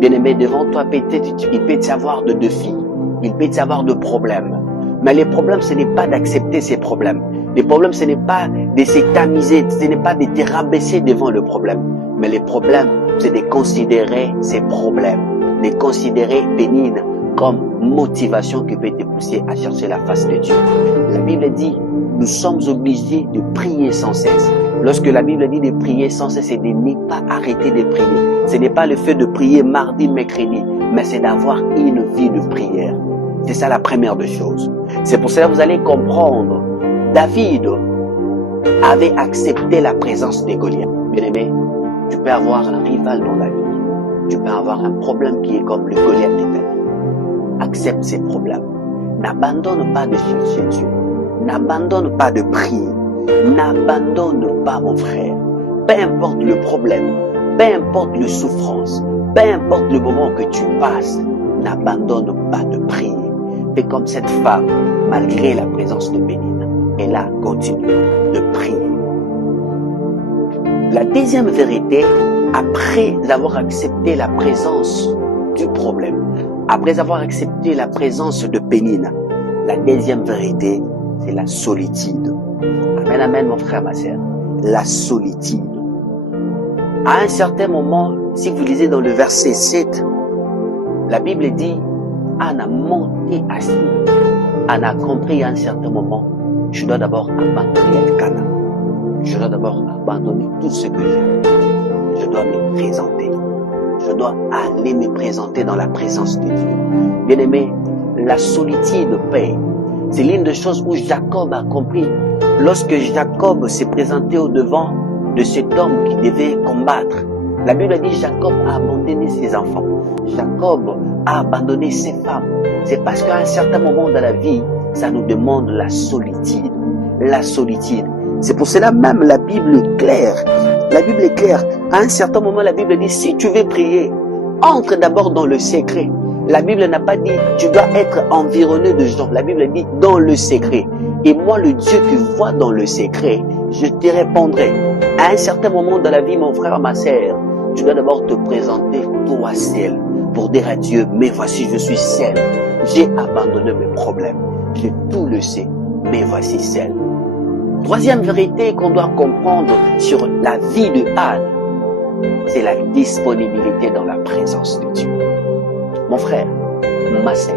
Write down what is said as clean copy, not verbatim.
Bien-aimé, devant toi, peut-être, il peut y avoir de défis, il peut y avoir de problèmes. Mais les problèmes, ce n'est pas d'accepter ces problèmes. Les problèmes, ce n'est pas de se tamiser, ce n'est pas de te rabaisser devant le problème. Mais les problèmes, c'est de considérer ces problèmes, de considérer bénignes comme motivation qui peut te pousser à chercher la face de Dieu. La Bible dit, nous sommes obligés de prier sans cesse. Lorsque la Bible dit de prier sans cesse, c'est de ne pas arrêter de prier. Ce n'est pas le fait de prier mardi, mercredi, mais c'est d'avoir une vie de prière. C'est ça la première des choses. C'est pour cela que vous allez comprendre, David avait accepté la présence de Goliath. Bien-aimé, tu peux avoir un rival dans la vie. Tu peux avoir un problème qui est comme le Goliath de ta vie. Accepte ces problèmes. N'abandonne pas de chercher Dieu. N'abandonne pas de prier. N'abandonne pas, mon frère. Peu importe le problème, peu importe la souffrance, peu importe le moment que tu passes, n'abandonne pas de prier. Fais comme cette femme, malgré la présence de Pénina, elle a continué de prier. La deuxième vérité, après avoir accepté la présence du problème, après avoir accepté la présence de Pénina, la deuxième vérité, c'est la solitude. Amen, amen, mon frère, ma sœur. La solitude. À un certain moment, si vous lisez dans le verset 7, la Bible dit, Anne a monté à Silo. Anne a compris à un certain moment, je dois d'abord abandonner Elkana. Je dois d'abord abandonner tout ce que j'ai. Je dois me présenter. Je dois aller me présenter dans la présence de Dieu. Bien-aimé, la solitude paye. C'est l'une des choses où Jacob a compris. Lorsque Jacob s'est présenté au devant de cet homme qui devait combattre, la Bible dit Jacob a abandonné ses enfants. Jacob a abandonné ses femmes. C'est parce qu'à un certain moment dans la vie, ça nous demande la solitude. La solitude. C'est pour cela même la Bible est claire. La Bible est claire. À un certain moment, la Bible dit, si tu veux prier, entre d'abord dans le secret. La Bible n'a pas dit, tu dois être environné de gens. La Bible dit, dans le secret. Et moi, le Dieu qui voit dans le secret, je te répondrai. À un certain moment dans la vie, mon frère, ma sœur, tu dois d'abord te présenter toi seul pour dire à Dieu, mais voici, je suis seul. J'ai abandonné mes problèmes. Je tout le sais, mais voici seul. Troisième vérité qu'on doit comprendre sur la vie de Anne, c'est la disponibilité dans la présence de Dieu. Mon frère, ma sœur,